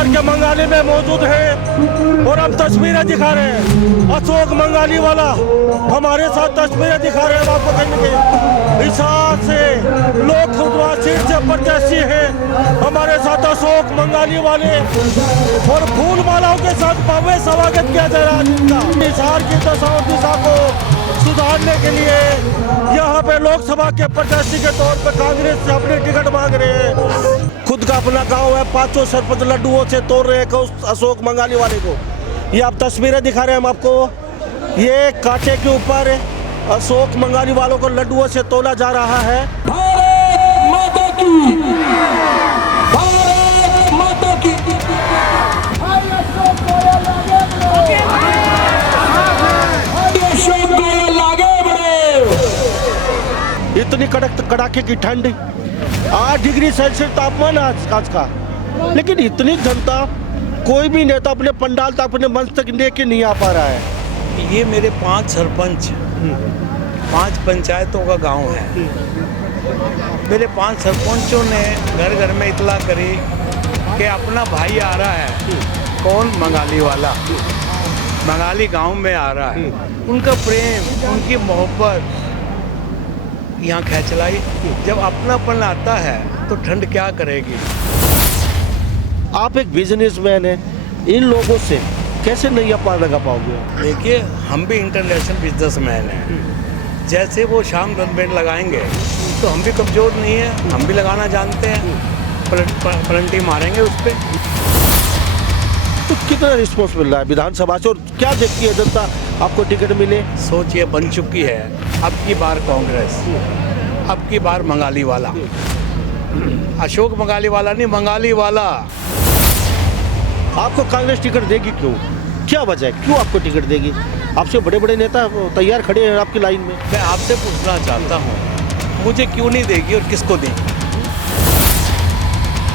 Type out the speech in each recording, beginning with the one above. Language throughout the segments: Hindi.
हिसार के मंगाली में मौजूद हैं और हम तस्वीरें दिखा रहे हैं। अशोक मंगाली वाला हमारे साथ तस्वीरें दिखा रहे हैं। आपको कहेंगे हिसार से लोग खुदवा सीट से प्रत्याशी हैं हमारे साथ अशोक मंगाली वाले, और फूल मालाओं के साथ भव्य स्वागत किया जा रहा है जिनका। हिसार की दशा दिशा को सुधारने के लिए यहाँ पे लोकसभा के प्रत्याशी के तौर पर कांग्रेस से अपनी टिकट मांग रहे हैं। खुद का अपना गांव है, 500 सरपंच लड्डुओं से तोड़ रहे हैं अशोक मंगाली वाले को। ये आप तस्वीरें दिखा रहे हैं हम आपको। ये कांटे के ऊपर अशोक मंगाली वालों को लड्डुओं से तोला जा रहा है। भारत माता की, भारत माता की। इतनी कड़ाके की ठंड, 8 डिग्री सेल्सियस तापमान आज का, लेकिन इतनी जनता, कोई भी नेता अपने पंडाल तक अपने मंच तक लेके नहीं आ पा रहा है। ये मेरे 5 सरपंच, 5 पंचायतों का गांव है। मेरे 5 सरपंचों ने घर घर में इतला करी कि अपना भाई आ रहा है। कौन? मंगाली वाला, मंगाली गांव में आ रहा है। उनका प्रेम, उनकी मोहब्बत यहाँ खैचलाई। जब अपनापन आता है तो ठंड क्या करेगी। आप एक बिजनेसमैन हैं, इन लोगों से कैसे नहीं पार लगा पाओगे? देखिए, हम भी इंटरनेशनल बिजनेसमैन हैं। जैसे वो शाम बैंड लगाएंगे तो हम भी कमज़ोर नहीं है, हम भी लगाना जानते हैं। पलंटी मारेंगे उस पर। तो कितना रिस्पॉन्स मिल रहा है विधानसभा से, और क्या देखती है जनता आपको टिकट मिले? सोचिए, बन चुकी है अब की बार कांग्रेस, अब की बार मंगाली वाला। अशोक मंगाली वाला नहीं, मंगाली वाला। आपको कांग्रेस टिकट देगी क्यों? क्या वजह है, क्यों आपको टिकट देगी? आपसे बड़े बड़े नेता तैयार खड़े हैं आपकी लाइन में। मैं आपसे पूछना चाहता हूँ, मुझे क्यों नहीं देगी और किसको देगी?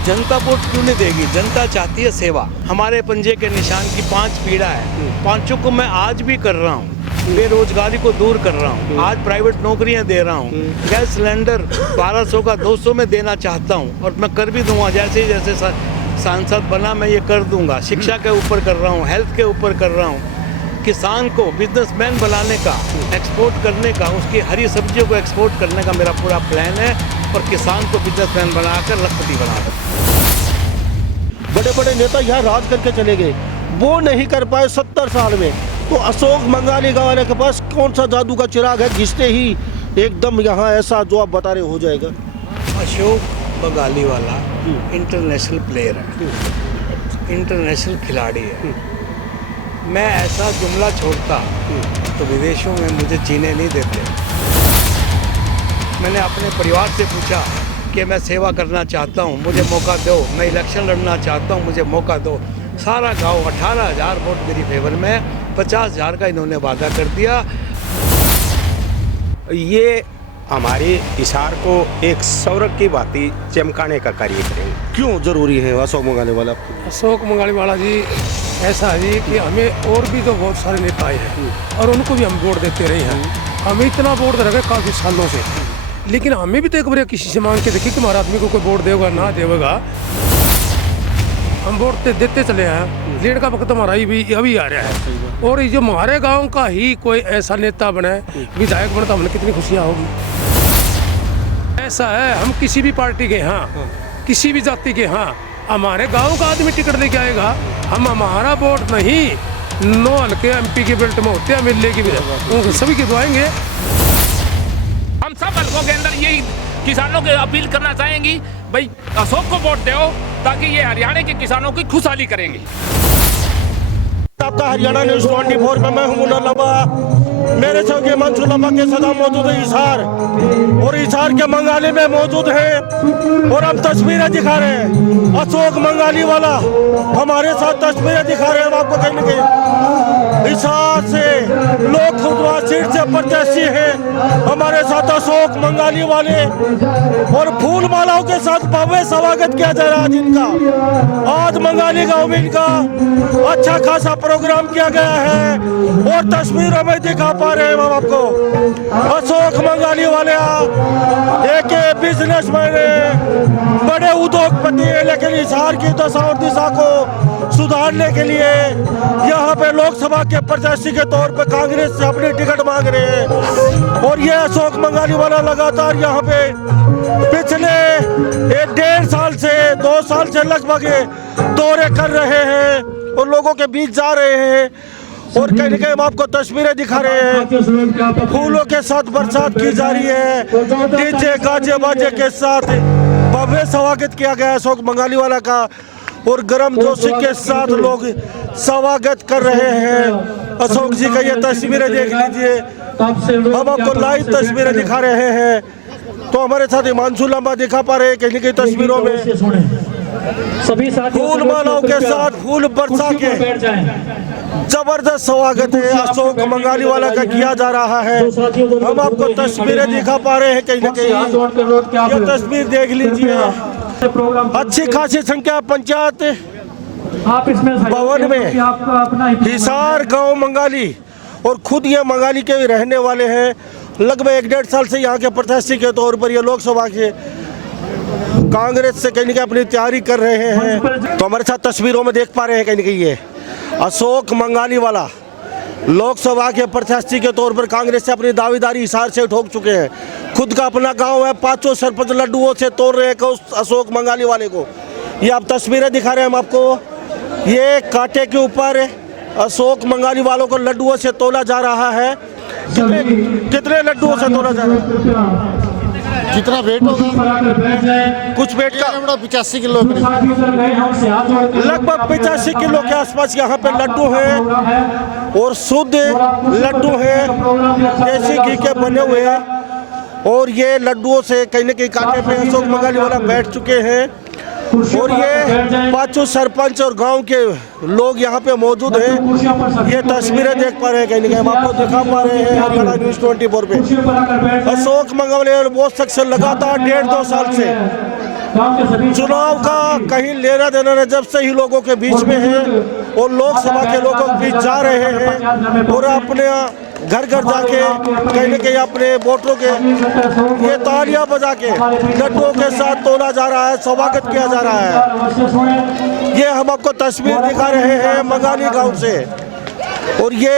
जनता वोट क्यों नहीं देगी? जनता चाहती है सेवा। हमारे पंजे के निशान की 5 पीड़ा है, 5 को मैं आज भी कर रहा हूँ। बेरोजगारी को दूर कर रहा हूँ, आज प्राइवेट नौकरियाँ दे रहा हूँ। गैस सिलेंडर 1200 का 200 में देना चाहता हूँ, और मैं कर भी दूंगा। जैसे सांसद बना मैं ये कर दूंगा। शिक्षा के ऊपर कर रहा हूँ, हेल्थ के ऊपर कर रहा हूँ। किसान को बिजनेसमैन बनाने का, एक्सपोर्ट करने का, उसकी हरी सब्जियों को एक्सपोर्ट करने का मेरा पूरा प्लान है, और किसान को बिजनेसमैन बनाकर लखपति बनाकर। बड़े बड़े नेता यहाँ राज करके चले गए, वो नहीं कर पाए 70 साल में। तो अशोक मंगाली वाले के पास कौन सा जादू का चिराग है जिससे ही एकदम यहाँ ऐसा जो आप बता रहे हो जाएगा? अशोक मंगाली वाला इंटरनेशनल प्लेयर है, इंटरनेशनल खिलाड़ी है। मैं ऐसा जुमला छोड़ता तो विदेशों में मुझे जीने नहीं देते। मैंने अपने परिवार से पूछा कि मैं सेवा करना चाहता हूँ, मुझे मौका दो। मैं इलेक्शन लड़ना चाहता हूँ, मुझे मौका दो। सारा गांव 18,000 वोट मेरी फेवर में, 50,000 का इन्होंने वादा कर दिया। ये हमारे हिसार को एक सौरभ की भांति चमकाने का कार्य करेंगे। क्यों जरूरी है अशोक मंगाली वाला? अशोक मंगाली वाला जी ऐसा है जी कि हमें और भी तो बहुत सारे नेता आए हैं और उनको भी हम वोट देते रहे हैं। हमें इतना वोट दे रहे हैं काफ़ी सालों से, लेकिन हमें भी तो एक बार किसी से मांग के देखिए कि हमारे आदमी को कोई वोट देगा ना देगा। हम वोट देते चले हैं, लीड का वक्त हमारा ही भी अभी आ रहा है। और ये जो हमारे गांव का ही कोई ऐसा नेता बने, विधायक बने, तो हमें कितनी खुशियाँ होगी। ऐसा है, हम किसी भी पार्टी के हाँ, किसी भी जाति के हाँ, हमारे गांव का आदमी टिकट लेके आएगा, हम हमारा वोट नहीं, 9 हल्के MP के बेल्ट में होते हैं मिलने की उनको सभी के दुआएंगे। हम सब हल्कों के अंदर यही किसानों के अपील करना चाहेंगी, भाई अशोक को वोट दो, ताकि ये हरियाणा के किसानों की खुशहाली करेंगे। आपका हरियाणा न्यूज़ 24 में मैं हूं मुन्ना लंबा। मेरे संग मंसूर लंबा के सदा मौजूद है हिसार, और हिसार के मंगाली में मौजूद हैं और हम तस्वीरें दिखा रहे हैं। अशोक मंगाली वाला हमारे साथ तस्वीरें दिखा रहे हैं। हम आपको कहेंगे हिसार से लोग खुदवा सीट से प्रत्याशी हैं हमारे साथ अशोक मंगाली वाले, और फूल मालाओं के साथ भव्य स्वागत किया जा रहा है इनका। आज मंगाली गांव में इनका अच्छा खासा प्रोग्राम किया गया है और तस्वीरों में दिखा पा रहे हैं हम आपको। अशोक मंगाली वाले एक बिजनेसमैन है, बड़े उद्योगपति है, लेकिन हिसार की दशा और दिशा को सुधारने के लिए यहाँ पे लोकसभा के प्रत्याशी के तौर पे कांग्रेस से अपनी टिकट मांग रहे हैं। और ये अशोक मंगाली वाला लगातार यहाँ पे पिछले 1.5 साल से 2 साल से लगभग दौरे कर रहे हैं और लोगों के बीच जा रहे हैं। और कहीं न कहीं हम आपको तस्वीरें दिखा रहे हैं, फूलों के साथ बरसात की जा रही है, डीजे गाजे बाजे के साथ भव्य स्वागत किया गया अशोक मंगाली वाला का और गर्म जोशी के साथ लोग स्वागत कर रहे हैं अशोक जी का। ये तस्वीरें देख लीजिए, हम आपको लाइव तस्वीरें दिखा रहे हैं। तो हमारे साथ हिमांशु लंबा दिखा पा रहे हैं कहीं कहीं तस्वीरों में सभी फूल मालाओं के साथ फूल बरसा के जबरदस्त स्वागत है अशोक मंगाली वाला का किया जा रहा है। हम आपको तस्वीरें दिखा पा रहे हैं कहीं न कहीं। ये तस्वीर देख लीजिए, अच्छी खासी संख्या पंचायत आप इसमें भवन में हिसार गांव मंगाली और खुद ये मंगाली के रहने वाले हैं। लगभग 1.5 साल से यहाँ के प्रत्याशी के तौर पर ये लोकसभा के कांग्रेस से कहीं न कहीं अपनी तैयारी कर रहे हैं। तो हमारे साथ तस्वीरों में देख पा रहे हैं कहीं न कहीं ये अशोक मंगाली वाला लोकसभा के प्रत्याशी के तौर पर कांग्रेस से अपनी दावेदारी हिसार से ठोक चुके हैं। खुद का अपना गांव है, 5 सरपंच लड्डुओं से तोड़ रहे हैं उस अशोक मंगाली वाले को। ये आप तस्वीरें दिखा रहे हैं हम आपको, ये कांटे के ऊपर अशोक मंगाली वालों को लड्डुओं से तोला जा रहा है। कितने लड्डुओं से तोला जा रहा है? कितना वेट होगा? कुछ वेट का 85 किलो। लगभग 85 किलो के आसपास यहाँ पे लड्डू हैं और शुद्ध लड्डू हैं, देसी घी के बने हुए हैं। और ये लड्डुओं से कहीं न कहीं कांटे पे अशोक मंगाली वाला बैठ चुके हैं। और ये 5 सरपंच और गांव के लोग यहाँ पे मौजूद हैं। ये तस्वीरें देख पा रहे हैं कहीं न कहीं, हम आपको दिखा पा रहे हैं हरियाणा न्यूज़ 24 पे। अशोक मंगाली और वो शख्स लगातार 1.5-2 साल से चुनाव का कहीं लेना देना नहीं, जब से ही लोगों के बीच में है और लोकसभा के लोगों के बीच जा रहे हैं और अपने घर घर जाके कहीं न कहीं अपने वोटरों के ये तालियां बजा के लड्डुओं के साथ तोला जा रहा है, स्वागत किया जा रहा है। ये हम आपको तस्वीर दिखा रहे हैं मंगाली गांव से। और ये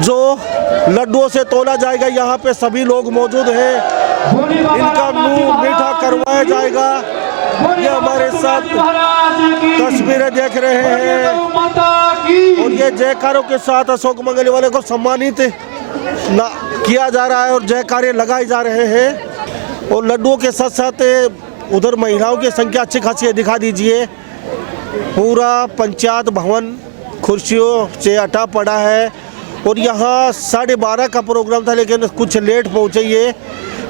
जो लड्डुओं से तोला जाएगा, यहाँ पे सभी लोग मौजूद हैं, इनका मुंह मीठा करवाया जाएगा। ये हमारे साथ तस्वीरें देख रहे हैं और ये जयकारों के साथ अशोक मंगाली वाले को सम्मानित किया जा रहा है और जयकारे लगाए जा रहे हैं। और लड्डुओं के साथ साथ उधर महिलाओं की संख्या अच्छी खासी दिखा दीजिए। पूरा पंचायत भवन कुर्सियों से अटा पड़ा है और यहाँ 12:30 का प्रोग्राम था, लेकिन कुछ लेट पहुँचे, ये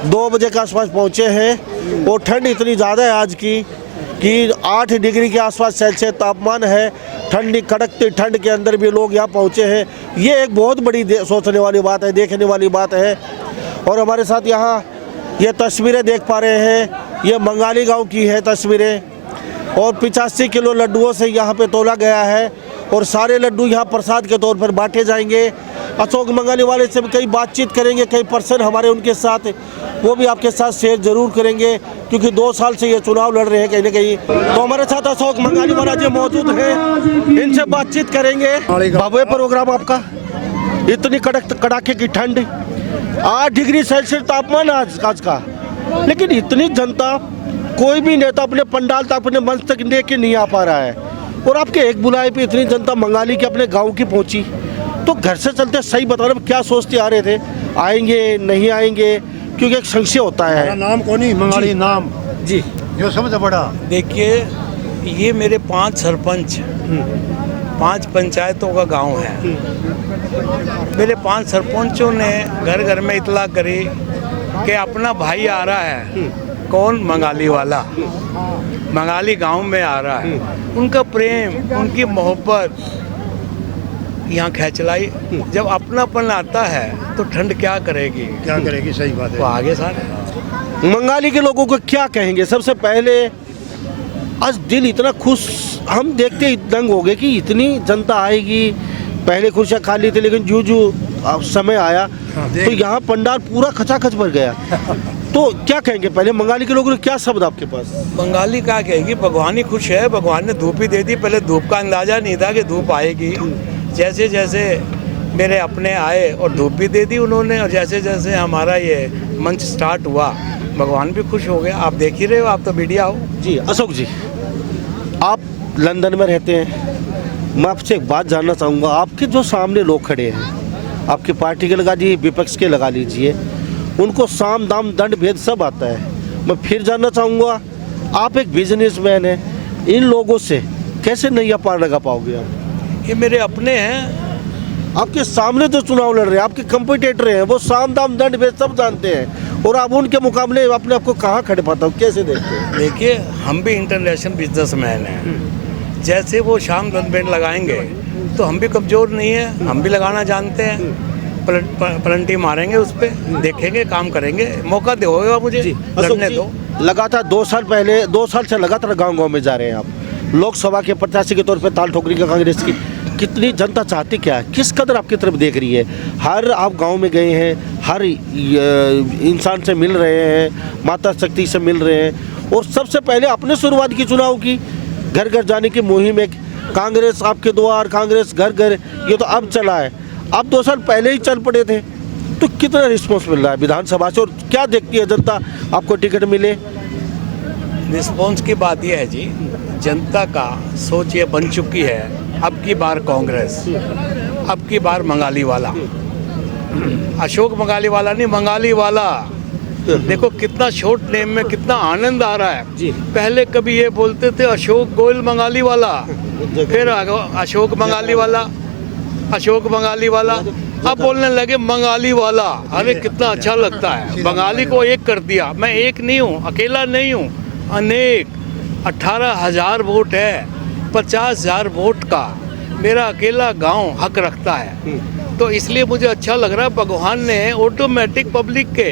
2 बजे के आसपास पहुँचे हैं। और ठंड इतनी ज़्यादा है आज की कि 8 डिग्री के आसपास सेल्सियस तापमान है। ठंडी कड़कती ठंड के अंदर भी लोग यहाँ पहुँचे हैं। ये एक बहुत बड़ी सोचने वाली बात है, देखने वाली बात है। और हमारे साथ यहाँ ये तस्वीरें देख पा रहे हैं, ये मंगाली गांव की है तस्वीरें। और 85 किलो लड्डुओं से यहाँ पे तोला गया है और सारे लड्डू यहाँ प्रसाद के तौर पर बांटे जाएंगे। अशोक मंगाली वाले से भी कई बातचीत करेंगे, कई पर्सन हमारे उनके साथ, वो भी आपके साथ शेयर जरूर करेंगे, क्योंकि 2 साल से ये चुनाव लड़ रहे हैं कहीं न कहीं। तो हमारे साथ अशोक मंगाली वाला जी मौजूद हैं, इनसे बातचीत करेंगे। भव्य प्रोग्राम आपका, इतनी कड़ाके की ठंड, 8 डिग्री सेल्सियस तापमान आज का, लेकिन इतनी जनता, कोई भी नेता अपने पंडाल तक अपने मंच तक लेके नहीं आ पा रहा है। और आपके एक बुलाए पे इतनी जनता मंगाली के अपने गांव की पहुंची, तो घर से चलते सही बता रहे क्या सोचते आ रहे थे, आएंगे नहीं आएंगे, क्योंकि एक संशय होता है। नाम कौन ही मंगाली नाम जी जो सबसे बड़ा। देखिए, ये मेरे 5 सरपंच, 5 पंचायतों का गांव है। मेरे 5 सरपंचों ने घर घर में इतला करी कि अपना भाई आ रहा है। कौन? मंगाली वाला, मंगाली गांव में आ रहा है। उनका प्रेम, उनकी मोहब्बत यहाँ खैचलाई। जब अपनापन आता है तो ठंड क्या करेगी, क्या करेगी, सही बात है। वो आगे सारे मंगाली के लोगों को क्या कहेंगे? सबसे पहले आज दिल इतना खुश हम देखते ही दंग हो गए कि इतनी जनता आएगी। पहले कुर्सियाँ खाली थी, लेकिन जो समय आया तो यहाँ पंडाल पूरा खचाखच भर गया। तो क्या कहेंगे पहले मंगाली के लोगों ने, क्या शब्द आपके पास? बंगाली क्या कहेगी, भगवान ही खुश है। भगवान ने धूप ही दे दी। पहले धूप का अंदाजा नहीं था कि धूप आएगी। जैसे जैसे मेरे अपने आए और धूप भी दे दी उन्होंने, और जैसे जैसे हमारा ये मंच स्टार्ट हुआ भगवान भी खुश हो गया। आप देख ही रहे हो, आप तो मीडिया हो। जी अशोक जी, आप लंदन में रहते हैं, मैं आपसे एक बात जानना चाहूँगा। आपके जो सामने लोग खड़े हैं, आपकी पार्टी के लगा लीजिए, विपक्ष के लगा लीजिए, उनको साम दाम दंड भेद सब आता है। मैं फिर जानना चाहूँगा, आप एक बिजनेसमैन हैं, इन लोगों से कैसे नैया पार लगा पाओगे आप? ये मेरे अपने हैं। आपके सामने जो चुनाव लड़ रहे हैं, आपके कंपटीटर हैं, वो साम दाम दंड भेद सब जानते हैं, और आप उनके मुकाबले अपने आप को कहाँ खड़े पाता हो, कैसे देखते हैं? देखिए, हम भी इंटरनेशनल बिजनेसमैन हैं। जैसे वो शाम दंड लगाएंगे तो हम भी कमज़ोर नहीं है, हम भी लगाना जानते हैं। पलंटी मारेंगे उस पर, देखेंगे, काम करेंगे। मौका दोगे मुझे, लड़ने दो। लगातार 2 साल पहले 2 साल से लगातार गांव-गांव में जा रहे हैं आप, लोकसभा के प्रत्याशी के तौर पे ताल ठोकरी का कांग्रेस की। कितनी जनता चाहती क्या है, किस कदर आपकी तरफ देख रही है? हर आप गांव में गए हैं, हर इंसान से मिल रहे हैं, माता शक्ति से मिल रहे हैं, और सबसे पहले अपने शुरुआत की चुनाव की घर घर जाने की मुहिम है। कांग्रेस आपके द्वार, कांग्रेस घर घर, ये तो अब चला है। आप 2 साल पहले ही चल पड़े थे, तो कितना रिस्पॉन्स मिल रहा है विधानसभा से, और क्या देखती है जनता आपको टिकट मिले? रिस्पॉन्स की बात यह है जी, जनता का सोच ये बन चुकी है, अब की बार कांग्रेस, अब की बार मंगाली वाला। अशोक मंगाली वाला नहीं, मंगाली वाला। देखो कितना शॉर्ट नेम में कितना आनंद आ रहा है जी। पहले कभी ये बोलते थे अशोक गोयल मंगाली वाला, फिर अशोक मंगाली वाला, अशोक मंगाली वाला, अब बोलने लगे मंगाली वाला। अरे कितना अच्छा लगता है, बंगाली को एक कर दिया। मैं एक नहीं हूँ, अकेला नहीं हूँ, अनेक 18,000 वोट है, 50,000 वोट का मेरा अकेला गांव हक रखता है। तो इसलिए मुझे अच्छा लग रहा है, भगवान ने ऑटोमेटिक पब्लिक के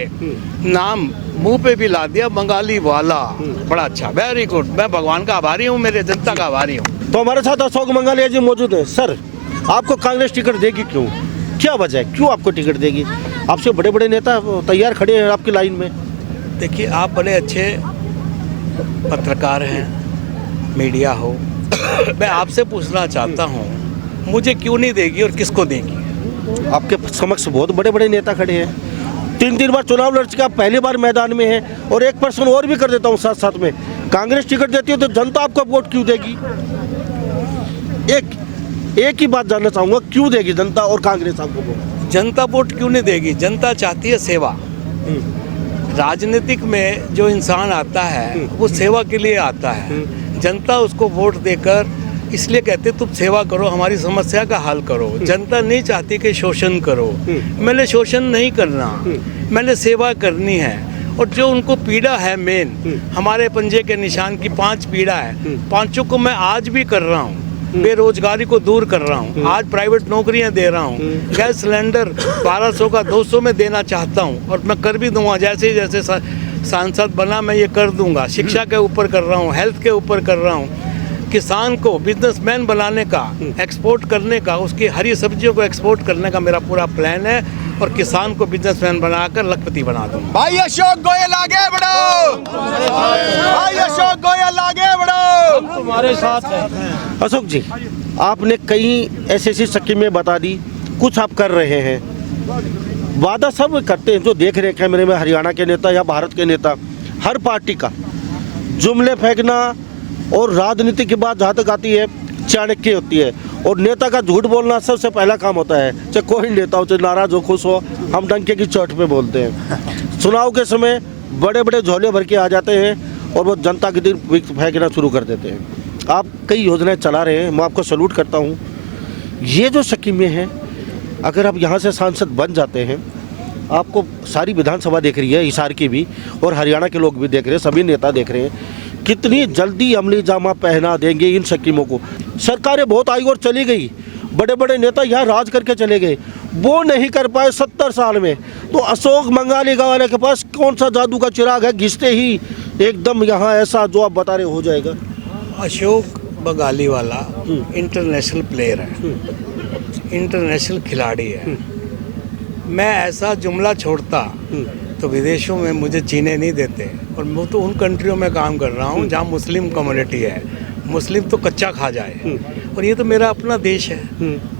नाम मुंह पे भी ला दिया, बंगाली वाला। बड़ा अच्छा, वेरी गुड। मैं भगवान का आभारी हूँ, मेरे जनता का आभारी हूँ। तो हमारे साथ अशोक मंगालिया जी मौजूद हैं। सर, आपको कांग्रेस टिकट देगी क्यों, क्या वजह है, क्यों आपको टिकट देगी? आपसे बड़े बड़े नेता तैयार खड़े हैं आपकी लाइन में। देखिए, आप बड़े अच्छे पत्रकार हैं, मीडिया हो, मैं आपसे पूछना चाहता हूँ, मुझे क्यों नहीं देगी और किसको देगी? आपके समक्ष बहुत बड़े बड़े नेता खड़े हैं, 3 बार चुनाव लड़ चुके, आप पहली बार मैदान में हैं। और एक प्रश्न और भी कर देता हूँ साथ साथ में, कांग्रेस टिकट देती है तो जनता आपको वोट क्यों देगी? एक ही बात जानना चाहूँगा, क्यों देगी जनता और कांग्रेस आपको वोट? जनता वोट क्यों नहीं देगी? जनता चाहती है सेवा। राजनीतिक में जो इंसान आता है वो सेवा के लिए आता है। जनता उसको वोट देकर इसलिए कहते तुम सेवा करो, हमारी समस्या का हल करो। जनता नहीं चाहती कि शोषण करो। मैंने शोषण नहीं करना, मैंने सेवा करनी है। और जो उनको पीड़ा है मेन, हमारे पंजे के निशान की 5 पीड़ा है, 5 को मैं आज भी कर रहा हूँ। बेरोजगारी को दूर कर रहा हूँ, आज प्राइवेट नौकरियां दे रहा हूँ, गैस सिलेंडर 1200 का 200 में देना चाहता हूँ, और मैं कर भी दूंगा। जैसे जैसे सांसद बना मैं ये कर दूंगा। शिक्षा के ऊपर कर रहा हूँ, हेल्थ के ऊपर कर रहा हूँ। किसान को बिजनेसमैन बनाने का, एक्सपोर्ट करने का, उसकी हरी सब्जियों को एक्सपोर्ट करने का मेरा पूरा प्लान है, और किसान को बिजनेसमैन बनाकर लखपति बना दूंगा। भाई अशोक गोयल आगे बढ़ो, भाई अशोक गोयल आगे बढ़ो, हम तुम्हारे साथ हैं। अशोक जी, आपने कई ऐसी स्कीमें बता दी, कुछ आप कर रहे हैं, वादा सब करते हैं जो देख रहे हैं कैमरे में, हरियाणा के नेता या भारत के नेता, हर पार्टी का जुमले फेंकना और राजनीति की बात जहाँ तक आती है चाणक्य होती है, और नेता का झूठ बोलना सबसे पहला काम होता है। चाहे कोई नेता हो, चाहे नाराज हो, खुश हो, हम डंके की चोट पे बोलते हैं। चुनाव के समय बड़े बड़े झोले भर के आ जाते हैं और वो जनता के दिल फेंकना शुरू कर देते हैं। आप कई योजनाएं चला रहे हैं, मैं आपको सैल्यूट करता हूँ। ये जो स्कीमें हैं, अगर आप यहाँ से सांसद बन जाते हैं, आपको सारी विधानसभा देख रही है, हिसार की भी, और हरियाणा के लोग भी देख रहे हैं, सभी नेता देख रहे हैं, कितनी जल्दी अमली जामा पहना देंगे इन स्कीमों को। सरकारें बहुत आई और चली गई, बड़े बड़े नेता यहाँ राज करके चले गए, वो नहीं कर पाए 70 साल में, तो अशोक मंगाली वाले के पास कौन सा जादू का चिराग है, घिसते ही एकदम यहाँ ऐसा जो आप बता रहे हो जाएगा। अशोक बंगाली वाला इंटरनेशनल प्लेयर है, इंटरनेशनल खिलाड़ी है। मैं ऐसा जुमला छोड़ता तो विदेशों में मुझे जीने नहीं देते, और मैं तो उन कंट्रियों में काम कर रहा हूँ जहाँ मुस्लिम कम्युनिटी है, मुस्लिम तो कच्चा खा जाए, और ये तो मेरा अपना देश है,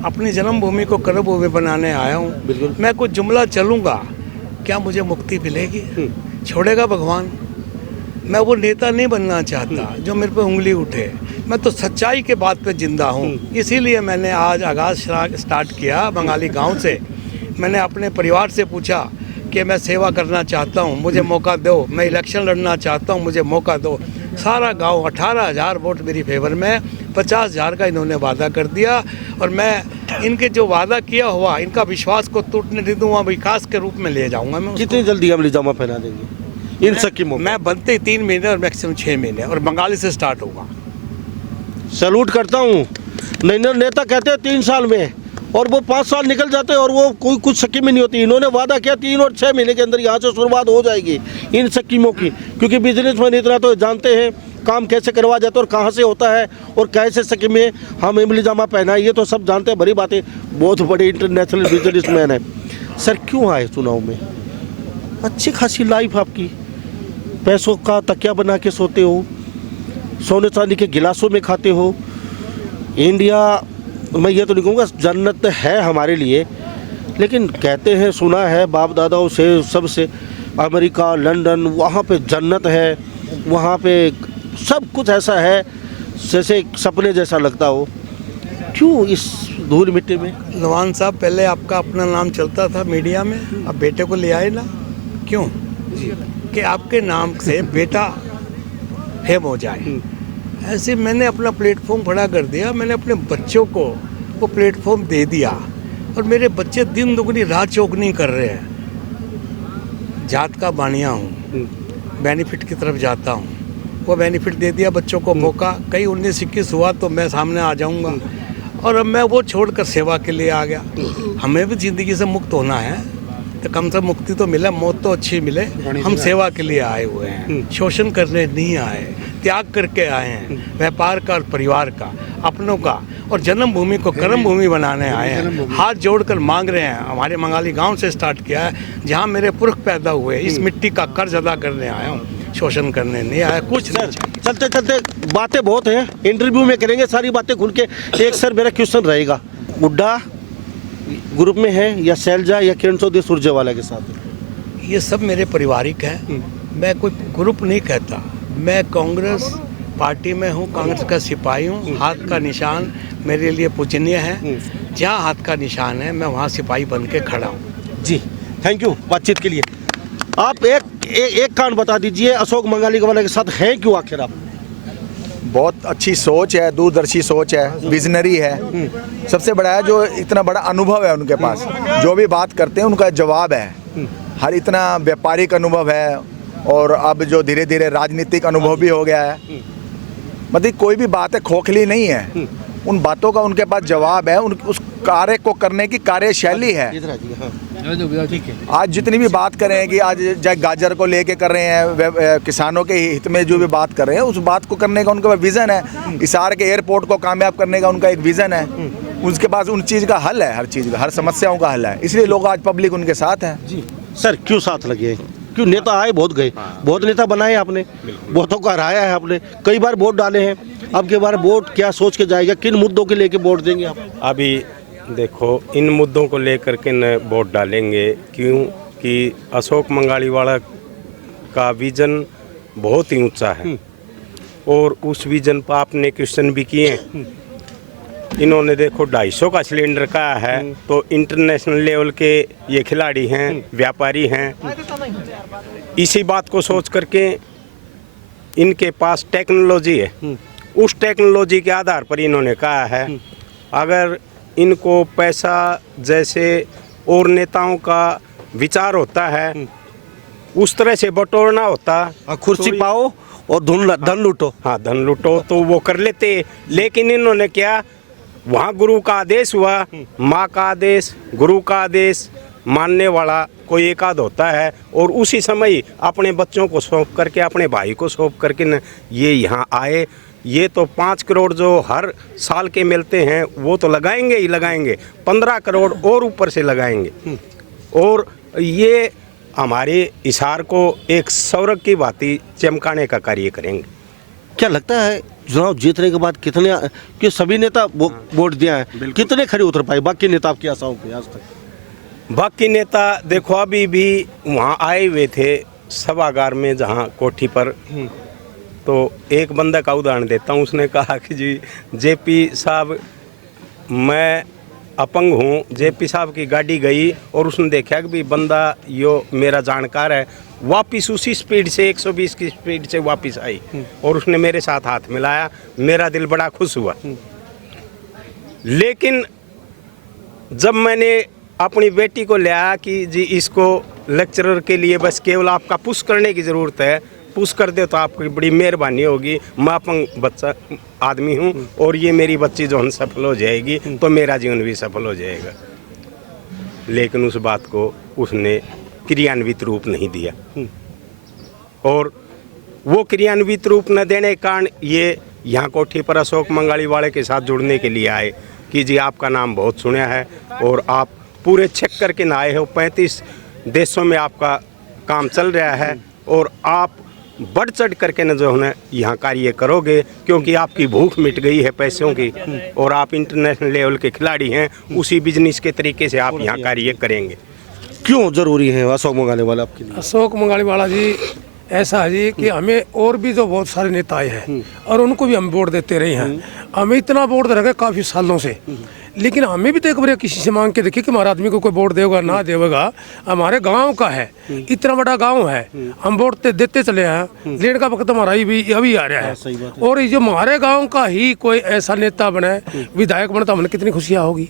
अपनी जन्मभूमि को कर्मभूमि बनाने आया हूँ। मैं कुछ जुमला चलूँगा, क्या मुझे मुक्ति मिलेगी? छोड़ेगा भगवान? मैं वो नेता नहीं बनना चाहता जो मेरे पे उंगली उठे। मैं तो सच्चाई के बात पे जिंदा हूँ, इसीलिए मैंने आज आगाज़ स्टार्ट किया बंगाली गांव से। मैंने अपने परिवार से पूछा कि मैं सेवा करना चाहता हूँ, मुझे मौका दो, मैं इलेक्शन लड़ना चाहता हूँ, मुझे मौका दो। सारा गांव 18,000 वोट मेरी फेवर में, 50,000 का इन्होंने वादा कर दिया, और मैं इनके जो वादा किया हुआ इनका विश्वास को टूटने नहीं दूंगा, विकास के रूप में ले जाऊंगा मैं। कितनी जल्दी हम लिजामा पहना देंगे इन स्कीमों? मैं बनते ही 3 महीने और मैक्सिमम 6 महीने, और बंगाली से स्टार्ट होगा। सैल्यूट करता हूँ। नरेंद्र नेता कहते हैं 3 साल में, और वो 5 साल निकल जाते हैं और वो कोई कुछ स्कीम नहीं होती। इन्होंने वादा किया 3 और 6 महीने के अंदर यहाँ से शुरुआत हो जाएगी इन स्कीमों की, क्योंकि बिजनेसमैन इतना तो जानते हैं काम कैसे करवा जाता है और कहाँ से होता है और कैसे स्कीमें हम इमली जामा पहना है, ये तो सब जानते हैं, बड़ी बातें। बहुत बड़े इंटरनेशनल बिजनेसमैन है। सर क्यों आए चुनाव में? अच्छी खासी लाइफ आपकी, पैसों का तकिया बना के सोते हो, सोने चांदी के गिलासों में खाते हो। इंडिया, मैं ये तो नहीं कहूँगा जन्नत है हमारे लिए, लेकिन कहते हैं, सुना है बाप दादाओं से, सबसे, अमेरिका, लंदन, वहाँ पे जन्नत है, वहाँ पे सब कुछ ऐसा है जैसे सपने जैसा लगता हो। क्यों इस धूल मिट्टी में? नवान साहब, पहले आपका अपना नाम चलता था मीडिया में, अब बेटे को ले आए ना, क्यों? कि आपके नाम से बेटा फेम हो जाए। ऐसे मैंने अपना प्लेटफॉर्म खड़ा कर दिया, मैंने अपने बच्चों को वो प्लेटफॉर्म दे दिया, और मेरे बच्चे दिन दुगनी रात चौगनी कर रहे हैं। जात का बानिया हूँ, बेनिफिट की तरफ जाता हूँ, वो बेनिफिट दे दिया बच्चों को मौका। कहीं 19-21 हुआ तो मैं सामने आ जाऊँगा, और अब मैं वो छोड़कर सेवा के लिए आ गया। हमें भी ज़िंदगी से मुक्त होना है, तो कम से कम मुक्ति तो मिले, मौत तो अच्छी मिले। हम सेवा के लिए आए हुए हैं, शोषण करने नहीं आए, त्याग करके आए हैं, व्यापार का और परिवार का, अपनों का, और जन्मभूमि को कर्मभूमि बनाने आए हैं। हाथ जोड़कर मांग रहे हैं। हमारे मंगाली गांव से स्टार्ट किया है, जहां मेरे पुरख पैदा हुए। इस मिट्टी का कर्ज अदा करने आया हूं, शोषण करने नहीं आया। कुछ नहीं। चलते चलते बातें बहुत हैं, इंटरव्यू में करेंगे सारी बातें खुल के। एक सर मेरा क्वेश्चन रहेगा, बुड्ढा ग्रुप में है या शैलजा या किरण चौधरी सुरजेवाला के साथ? ये सब मेरे पारिवारिक हैं। मैं कोई ग्रुप नहीं कहता, मैं कांग्रेस पार्टी में हूँ, कांग्रेस का सिपाही हूँ। हाथ का निशान मेरे लिए पूजनीय है, जहाँ हाथ का निशान है मैं वहाँ सिपाही बन के खड़ा हूँ। जी, थैंक यू बातचीत के लिए। आप एक कांड बता दीजिए, अशोक मंगाली वाले के साथ हैं क्यों आखिर आप? बहुत अच्छी सोच है, दूरदर्शी सोच है, विजनरी है। सबसे बड़ा है जो इतना बड़ा अनुभव है उनके पास, जो भी बात करते हैं उनका जवाब है। हर इतना व्यापारिक अनुभव है, और अब जो धीरे धीरे राजनीतिक अनुभव भी हो गया है। मतलब कोई भी बात है खोखली नहीं है, उन बातों का उनके पास जवाब है, उस कार्य को करने की कार्यशैली है। आज जितनी भी बात कर रहे हैं कि आज चाहे गाजर को लेके कर रहे हैं, किसानों के हित में जो भी बात कर रहे हैं, उस बात को करने का उनका विज़न है। हिसार के एयरपोर्ट को कामयाब करने का उनका एक विज़न है। उसके पास उन चीज़ का हल है, हर चीज़ का, हर समस्याओं का हल है। इसलिए लोग आज पब्लिक उनके साथ है। जी सर, क्यों साथ लगे? क्यों? नेता आए, बहुत गए, बहुत नेता बनाए आपने, बहुतों को हराया है आपने, कई बार वोट डाले हैं। अब के बार वोट क्या सोच के जाएगा, किन मुद्दों के लेके वोट देंगे आप? अभी देखो, इन मुद्दों को लेकर के न वोट डालेंगे, क्योंकि अशोक मंगाली वाला का विजन बहुत ही ऊंचा है, और उस विजन पर आपने क्वेश्चन भी किए। इन्होंने देखो 250 का सिलेंडर का है, तो इंटरनेशनल लेवल के ये खिलाड़ी हैं, व्यापारी हैं। इसी बात को सोच करके इनके पास टेक्नोलॉजी है, उस टेक्नोलॉजी के आधार पर इन्होंने कहा है अगर इनको पैसा जैसे और नेताओं का विचार होता है उस तरह से बटोरना होता, कुर्सी पाओ और धन लूटो। हाँ, धन लूटो, तो वो कर लेते। लेकिन इन्होंने क्या, वहाँ गुरु का आदेश हुआ, माँ का आदेश, गुरु का आदेश मानने वाला कोई एक आध होता है, और उसी समय अपने बच्चों को सौंप करके, अपने भाई को सौंप करके न ये यहाँ आए। ये तो 5 करोड़ जो हर साल के मिलते हैं वो तो लगाएंगे ही लगाएंगे, 15 करोड़ और ऊपर से लगाएंगे, और ये हमारे हिसार को एक सौरभ की भांति चमकाने का कार्य करेंगे। क्या लगता है चुनाव जीतने के बाद कितने, कि सभी नेता वोट दिया है, कितने खड़े उतर पाए बाकी नेता आपकी आशाओं पे आज तक? बाकी नेता देखो अभी भी वहाँ आए हुए थे सभागार में, जहाँ कोठी पर, तो एक बंदा का उदाहरण देता हूँ। उसने कहा कि जी जेपी साहब मैं अपंग हूँ, जेपी साहब की गाड़ी गई और उसने देखा कि भी बंदा यो मेरा जानकार है, वापिस उसी स्पीड से 120 की स्पीड से वापिस आई और उसने मेरे साथ हाथ मिलाया, मेरा दिल बड़ा खुश हुआ। लेकिन जब मैंने अपनी बेटी को लिया कि जी इसको लेक्चरर के लिए बस केवल आपका पुश करने की ज़रूरत है, पुश कर दे तो आपकी बड़ी मेहरबानी होगी, मैं अपंग बच्चा आदमी हूँ और ये मेरी बच्ची जो है सफल हो जाएगी तो मेरा जीवन भी सफल हो जाएगा। लेकिन उस बात को उसने क्रियान्वित रूप नहीं दिया, और वो क्रियान्वित रूप न देने के कारण ये यहाँ कोठी पर अशोक मंगाली वाले के साथ जुड़ने के लिए आए कि जी आपका नाम बहुत सुना है और आप पूरे चेक करके ना आए हो, 35 देशों में आपका काम चल रहा है और आप बढ़ चढ़ करके न जो है यहाँ कार्य करोगे, क्योंकि आपकी भूख मिट गई है पैसों की और आप इंटरनेशनल लेवल के खिलाड़ी हैं, उसी बिजनेस के तरीके से आप यहाँ कार्य करेंगे। क्यों जरूरी है अशोक मंगाली वाला आपके लिए? अशोक मंगाली वाला जी ऐसा है जी कि हमें और भी जो बहुत सारे नेता आए हैं और उनको भी हम वोट देते रहे हैं, हमें इतना वोट दे रखे काफ़ी सालों से, लेकिन हमें भी तो एक बार किसी से मांग के देखिए कि हमारे आदमी को कोई वोट देगा ना देगा। हमारे गांव का है, इतना बड़ा गांव है, हम वोट देते चले हैं, लेट का वक्त हमारा भी अभी आ रहा है, और ये जो हमारे गांव का ही कोई ऐसा नेता बने, विधायक बने तो हमें कितनी खुशियाँ होगी,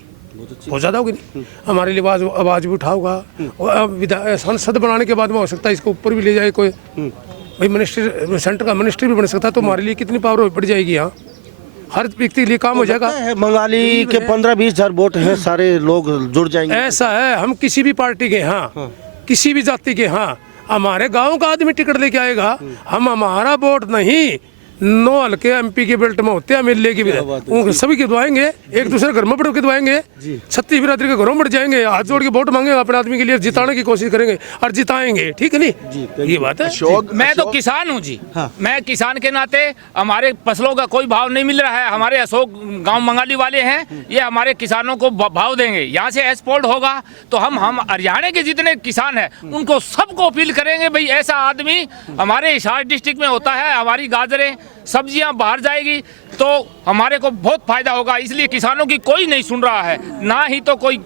बहुत ज़्यादा होगी। नहीं हमारे लिए आवाज़ भी उठाओगा, और सांसद बनाने के बाद में हो सकता है इसको ऊपर भी ले जाए कोई, भाई मिनिस्टर सेंटर का मिनिस्टर भी बन सकता है, तो हमारे लिए कितनी पावर बढ़ जाएगी, यहाँ हर व्यक्ति के लिए काम हो जाएगा। मंगाली के 15-20 हज़ार वोट हैं, सारे लोग जुड़ जाएंगे। ऐसा है, हम किसी भी पार्टी के, हाँ किसी भी जाति के, हाँ हमारे गांव का आदमी टिकट लेके आएगा, हम हमारा वोट नहीं, 9 हल्के एमपी के बेल्ट में होते हैं, मिलने की भी सभी के दवाएंगे, एक दूसरे घर में बढ़ के दवाएंगे, 36 बिरादरी के घरों में बढ़ जाएंगे, हाथ जोड़ के वोट मांगेंगे, अपने आदमी के लिए जिताने की कोशिश करेंगे और जिताएंगे, ठीक है नहीं? ये बात है। मैं तो किसान हूँ जी, मैं किसान के नाते हमारे फसलों का कोई भाव नहीं मिल रहा है, हमारे अशोक गांव मंगाली वाले हैं, ये हमारे किसानों को भाव देंगे। यहाँ से एक्सपोर्ट होगा तो हम हरियाणा के जितने किसान हैं उनको सबको अपील करेंगे, भाई ऐसा आदमी हमारे हिसार डिस्ट्रिक्ट में होता है, हमारी गाजरें सब्जियां बाहर जाएगी तो हमारे को बहुत फायदा होगा। इसलिए किसानों की कोई नहीं सुन रहा है, ना ही तो कोई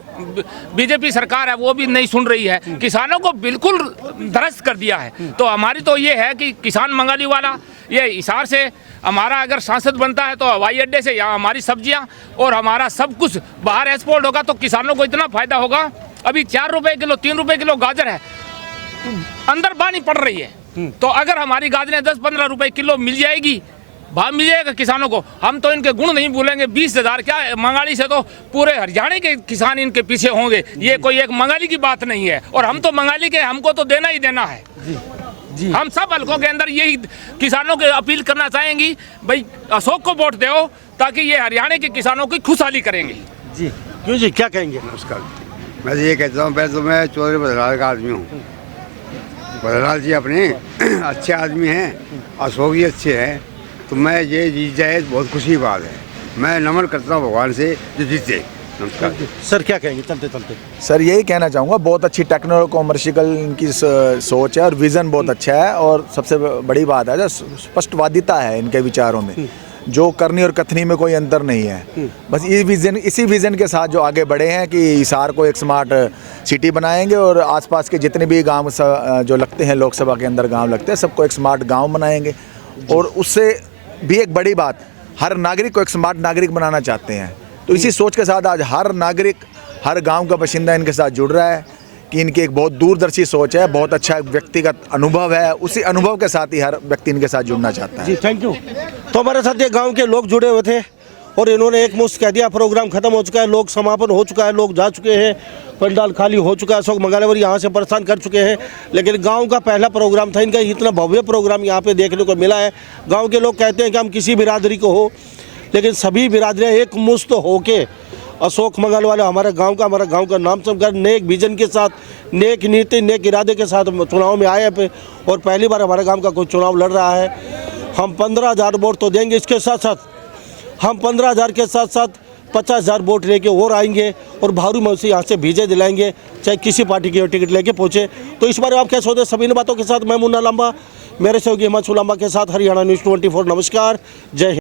बीजेपी सरकार है वो भी नहीं सुन रही है, किसानों को बिल्कुल ध्वस्त कर दिया है। तो हमारी तो ये है कि किसान मंगाली वाला ये हिसार से हमारा अगर सांसद बनता है तो हवाई अड्डे से यहाँ हमारी सब्जियां और हमारा सब कुछ बाहर एक्सपोर्ट होगा, तो किसानों को इतना फायदा होगा। अभी 4 रुपए किलो 3 रुपए किलो गाजर है, अंदर पानी पड़ रही है, तो अगर हमारी गाजरें 10-15 रुपए किलो मिल जाएगी, भाव मिल जाएगा किसानों को, हम तो इनके गुण नहीं भूलेंगे। 20,000 क्या मंगाली से तो पूरे हरियाणा के किसान इनके पीछे होंगे, ये कोई एक मंगाली की बात नहीं है, और हम तो मंगाली के, हमको तो देना ही देना है। जी। हम सब हल्कों के अंदर यही किसानों के अपील करना चाहेंगी, भाई अशोक को वोट दो ताकि ये हरियाणा के किसानों की खुशहाली करेंगे। जी क्यों जी, क्या कहेंगे? नमस्कार, मैं ये कहता हूँ, पहले तो मैं चौधरी बदलाल का आदमी हूँ, बदलाल जी अपने अच्छे आदमी हैं, अशोक जी अच्छे हैं, तो मैं ये जीत जाए बहुत खुशी की बात है, मैं नमन करता हूँ भगवान से जो जीते। नमस्कार सर, क्या कहेंगे चलते चलते? सर यही कहना चाहूँगा, बहुत अच्छी टेक्नो कॉमर्शियल इनकी सोच है और विज़न बहुत अच्छा है, और सबसे बड़ी बात है जो स्पष्टवादिता है इनके विचारों में, जो करनी और कथनी में कोई अंतर नहीं है। बस इसी विज़न के साथ जो आगे बढ़े हैं कि हिसार को एक स्मार्ट सिटी बनाएंगे और आसपास के जितने भी गांव जो लगते हैं, लोकसभा के अंदर गांव लगते हैं, सबको एक स्मार्ट गांव बनाएंगे, और उससे भी एक बड़ी बात, हर नागरिक को एक स्मार्ट नागरिक बनाना चाहते हैं। तो इसी सोच के साथ आज हर नागरिक, हर गांव का बाशिंदा इनके साथ जुड़ रहा है कि इनकी एक बहुत दूरदर्शी सोच है, बहुत अच्छा व्यक्तिगत अनुभव है, उसी अनुभव के साथ ही हर व्यक्ति इनके साथ जुड़ना चाहता है। जी थैंक यू। तो हमारे साथ ये गांव के लोग जुड़े हुए थे, और इन्होंने एक मुश्त कह दिया प्रोग्राम खत्म हो चुका है, लोग समापन हो चुका है, लोग जा चुके हैं, पंडाल खाली हो चुका है, अशोक मंगालीवाला यहाँ से परेशान कर चुके हैं। लेकिन गांव का पहला प्रोग्राम था इनका, इतना भव्य प्रोग्राम यहाँ पे देखने को मिला है। गांव के लोग कहते हैं कि हम किसी बिरादरी को हो, लेकिन सभी बिरादरियाँ एक मुश्त होके अशोक मंगालीवाला हमारे गांव का नाम चमकर नेक विजन के साथ, नेक नीति, नेक इरादे के साथ चुनाव में आए पे और पहली बार हमारे गांव का कोई चुनाव लड़ रहा है। हम 15,000 वोट तो देंगे, इसके साथ साथ हम 15,000 के साथ साथ 50,000 वोट लेके और आएंगे और भारू मौसी यहाँ से विजय दिलाएंगे, चाहे किसी पार्टी की टिकट लेके पहुँचे। तो इस बार आप क्या सोचते हैं? सभी बातों के साथ मैं मुन्ना लांबा, मेरे सहयोगी हिमांशु लांबा के साथ हरियाणा न्यूज़ 24। नमस्कार, जय हिंद।